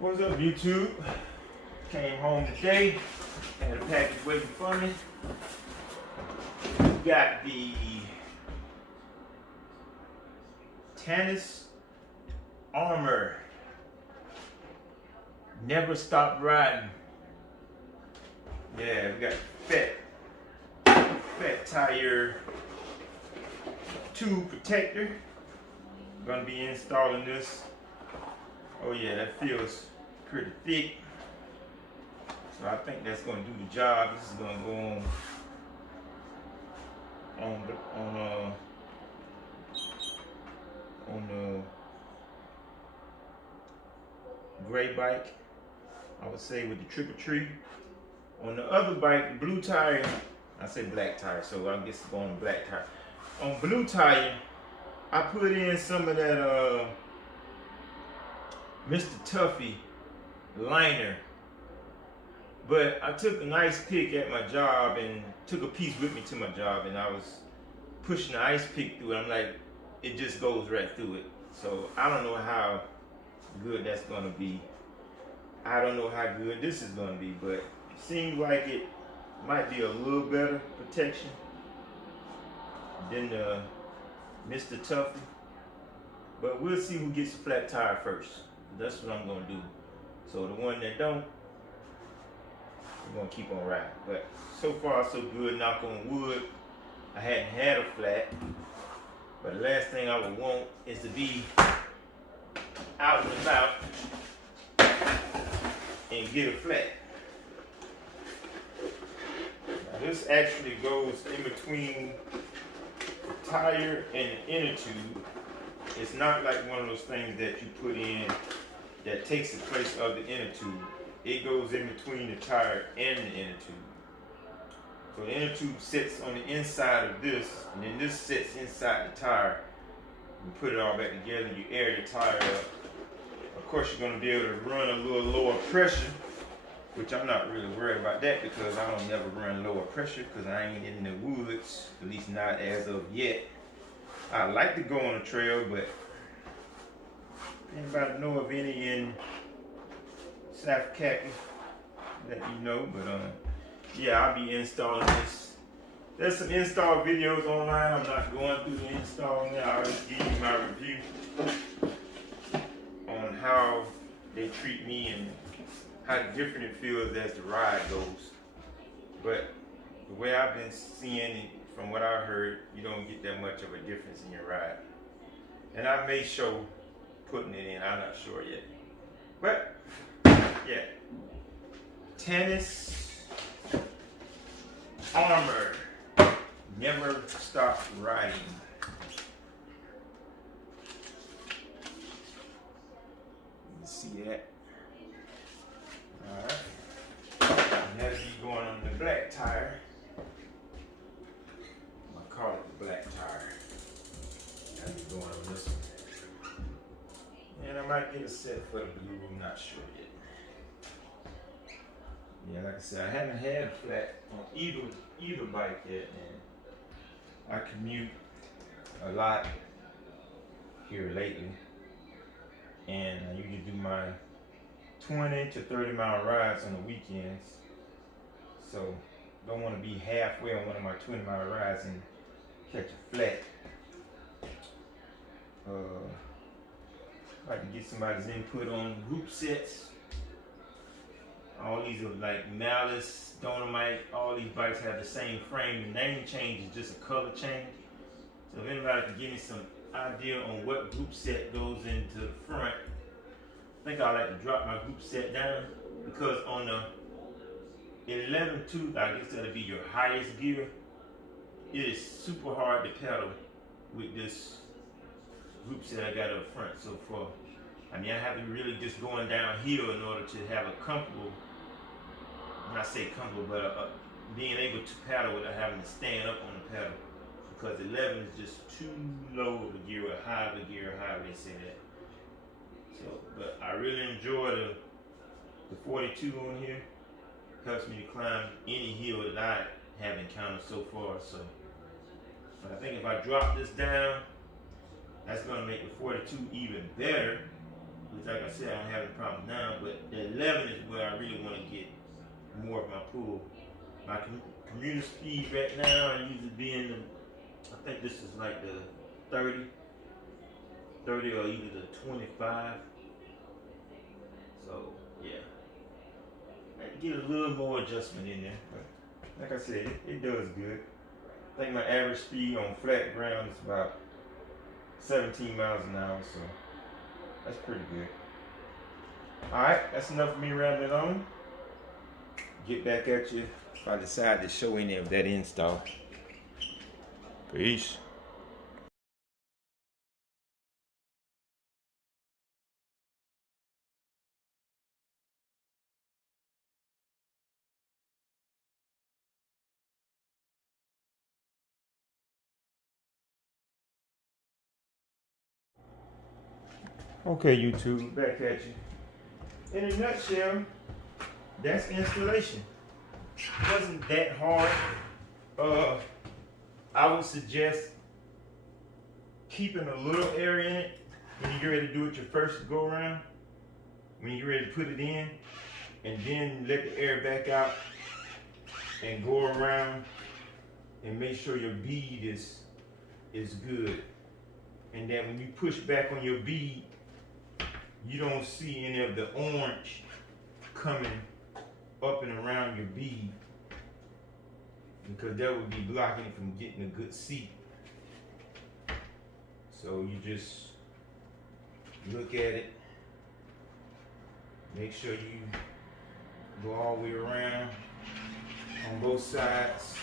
What's up, YouTube? Came home today, had a package waiting for me. Got the Tannus Armor Never Stop Riding. Yeah, we got fat tire tube protector. Gonna be installing this. Oh yeah, that feels pretty thick. So I think that's gonna do the job. This is gonna go on the gray bike. I would say with the Trick or Treat. On the other bike, the blue tire, I say black tire, so I guess it's going on black tire. On blue tire, I put in some of that Mr. Tuffy liner, but I took an ice pick at my job and took a piece with me to my job, and I was pushing the ice pick through it. I'm like, it just goes right through it. So I don't know how good that's gonna be. I don't know how good this is gonna be, but it seems like it might be a little better protection than the Mr. Tuffy. But we'll see who gets the flat tire first. That's what I'm gonna do. So the one that don't, we're gonna keep on riding. But so far so good, knock on wood. I hadn't had a flat, but the last thing I would want is to be out and about and get a flat. Now this actually goes in between the tire and the inner tube. It's not like one of those things that you put in that takes the place of the inner tube. It goes in between the tire and the inner tube. So the inner tube sits on the inside of this, and then this sits inside the tire. You put it all back together, you air your tire up. Of course, you're going to be able to run a little lower pressure, which I'm not really worried about that because I don't never run lower pressure because I ain't in the woods, at least not as of yet. I like to go on a trail, but anybody know of any in South Khaki that you know? But yeah, I'll be installing this. There's some install videos online. I'm not going through the install now. I'll just give you my review on how they treat me and how different it feels as the ride goes. But the way I've been seeing it, from what I heard, you don't get that much of a difference in your ride. And I may show putting it in, I'm not sure yet. But, yeah. Tannus Armor Never Stop Riding. You see that? Alright. And that'll be going on the black tire. Call it the black tire. I'll be going on this one. And I might get a set for the blue, I'm not sure yet. Yeah, like I said, I haven't had a flat on either bike yet, and I commute a lot here lately. And I usually do my 20 to 30 mile rides on the weekends. So don't want to be halfway on one of my 20 mile rides and catch a flat. Like to get somebody's input on group sets. All these are like Malice, Dynamite, all these bikes have the same frame. The name change is just a color change. So if anybody can give me some idea on what group set goes into the front, I think I like to drop my group set down, because on the 11 tooth, I guess that'll be your highest gear. It is super hard to pedal with this group set I got up front. So I have to really just going downhill in order to have a comfortable, not say comfortable, but being able to paddle without having to stand up on the pedal. Because 11 is just too low of a gear, or high of a gear, however they say that. So, but I really enjoy the 42 on here. Helps me to climb any hill that I have encountered so far. So, but I think if I drop this down, that's going to make the 42 even better. which like I said, I don't have a problem now, but the 11 is where I really want to get more of my pull. My commuter speed right now, I usually be in the, I think this is like the 30 or either the 25. So yeah, I had to get a little more adjustment in there. But like I said, it does good. I think my average speed on flat ground is about 17 miles an hour, so that's pretty good. Alright, that's enough of me rambling on. Get back at you if I decide to show any of that install. Peace. Okay, YouTube, back at you. In a nutshell, that's installation. It wasn't that hard. I would suggest keeping a little air in it when you get ready to do it your first go around. When you're ready to put it in, and then let the air back out and go around and make sure your bead is good. And then when you push back on your bead, you don't see any of the orange coming up and around your bead, because that would be blocking it from getting a good seat. So you just look at it, make sure you go all the way around on both sides.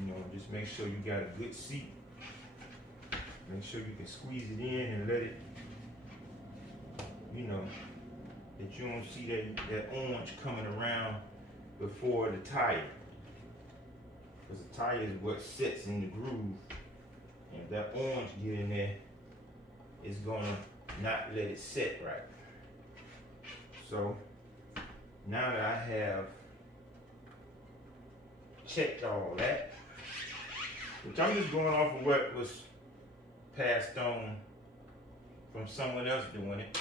You know, just make sure you got a good seat. Make sure you can squeeze it in and let it, you know, that you don't see that orange coming around before the tire. Because the tire is what sets in the groove. And if that orange get in there, it's gonna not let it set right. So now that I have checked all that, which I'm just going off of what was passed on from someone else doing it,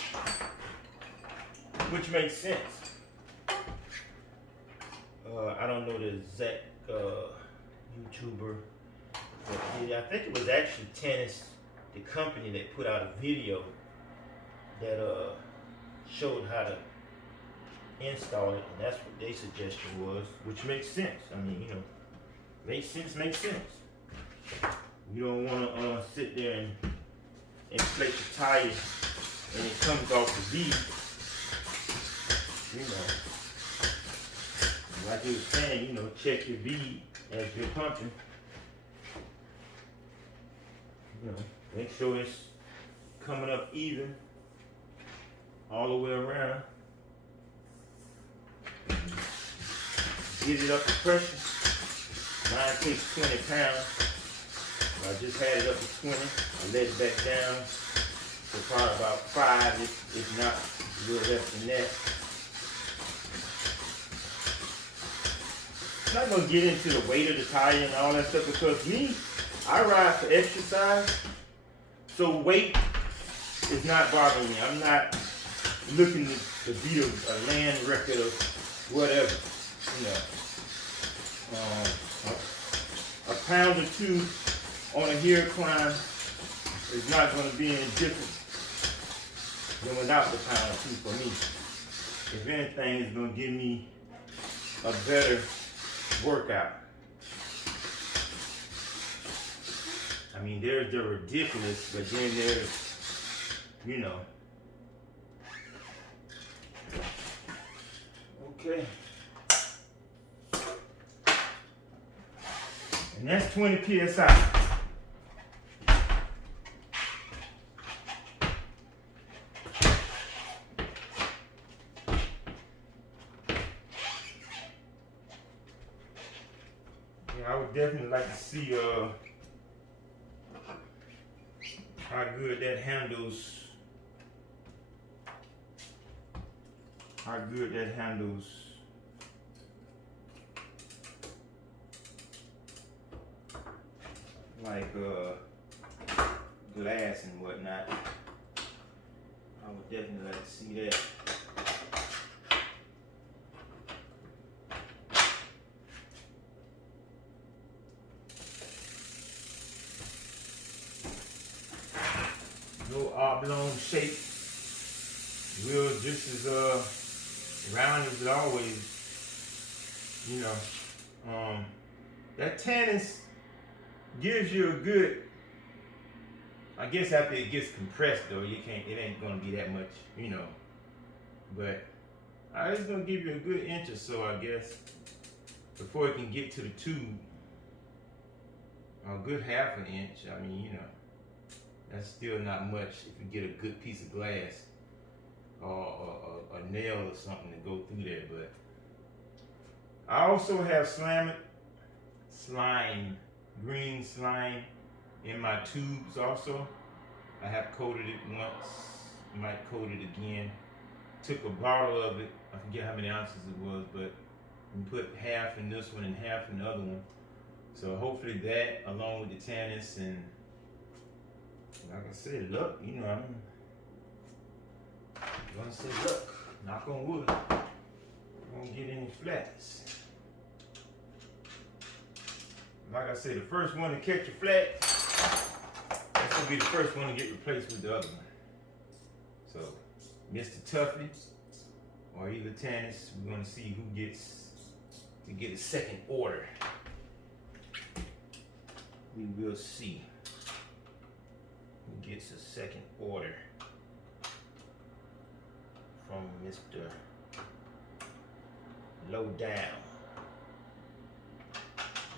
which makes sense. I don't know the exact YouTuber, but I think it was actually Tennis, the company, that put out a video that showed how to install it, and that's what their suggestion was, which makes sense. I mean, you know, makes sense. You don't want to sit there and inflate the tire and it comes off the bead. You know, like you were saying, you know, check your bead as you're pumping. You know, make sure it's coming up even all the way around. Get it up to pressure. Mine takes 20 pounds. I just had it up to 20. I let it back down to probably about 5, if not a little less than that. I'm not gonna get into the weight of the tire and all that stuff, because me, I ride for exercise, so weight is not bothering me. I'm not looking to beat a land record of whatever, you know. A pound or two on a hill climb is not going to be any different than without the pound or two for me. If anything, it's going to give me a better workout. I mean, there's the ridiculous, but then there's, you know. Okay. And that's 20 PSI. Yeah, I would definitely like to see how good that handles. like glass and whatnot. I would definitely like to see that. No oblong shape. Wheel just as round as it always. You know, that Tannus gives you a good. I guess after it gets compressed though, it ain't gonna be that much, you know. But it's gonna give you a good inch or so, I guess, before it can get to the tube. A good half an inch. I mean, you know, that's still not much if you get a good piece of glass or a nail or something to go through there. But I also have slime, green slime in my tubes also. I have coated it once, might coat it again. Took a bottle of it, I forget how many ounces it was, but we put half in this one and half in the other one. So hopefully that, along with the Tannus, and like I said, luck, you know, I'm gonna say luck, knock on wood, I won't get any flats. Like I said, the first one to catch a flat, that's gonna be the first one to get replaced with the other one. So, Mr. Tuffy or either Tannus, we're gonna see who gets to get a second order. We will see who gets a second order from Mr. Lowdown.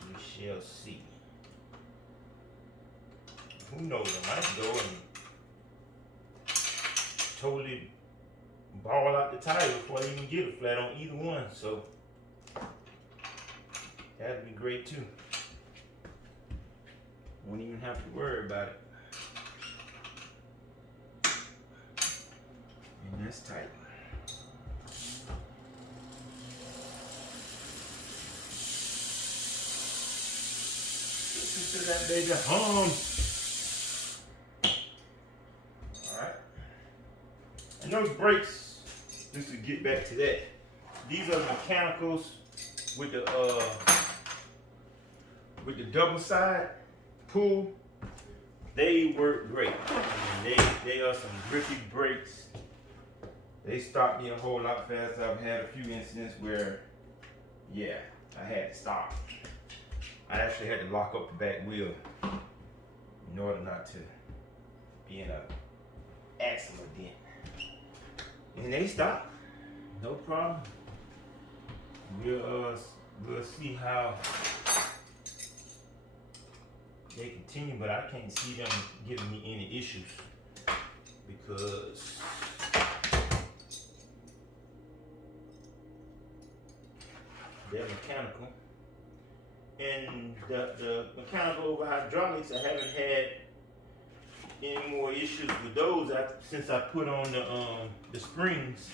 We shall see. Who knows? I might go and totally ball out the tire before I even get a flat on either one. So that'd be great too. Won't even have to worry about it. And that's tight. Listen to that baby hum. Alright. And those brakes, just to get back to that, these are mechanicals with the double side pull. They work great. I mean, they are some grippy brakes. They stop me a whole lot faster. I've had a few incidents where, yeah, I had to stop. I actually had to lock up the back wheel in order not to be in an accident. And they stop, no problem. We'll see how they continue, but I can't see them giving me any issues because they're mechanical. And the mechanical over hydraulics, I haven't had any more issues with those since I put on the springs.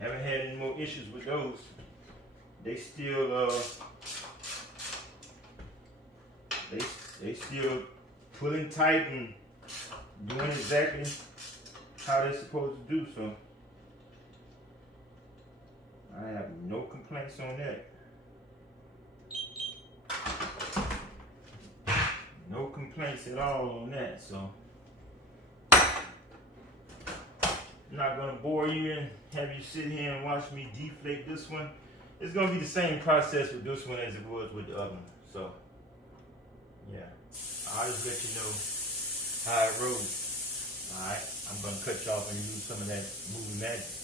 Haven't had any more issues with those. They still they still pulling tight and doing exactly how they're supposed to do. So I have no complaints on that. No complaints at all on that. So I'm not gonna bore you and have you sit here and watch me deflate this one. It's gonna be the same process with this one as it was with the other one. So yeah, I'll just let you know how it rolls. Alright, I'm gonna cut you off and use some of that movie magic.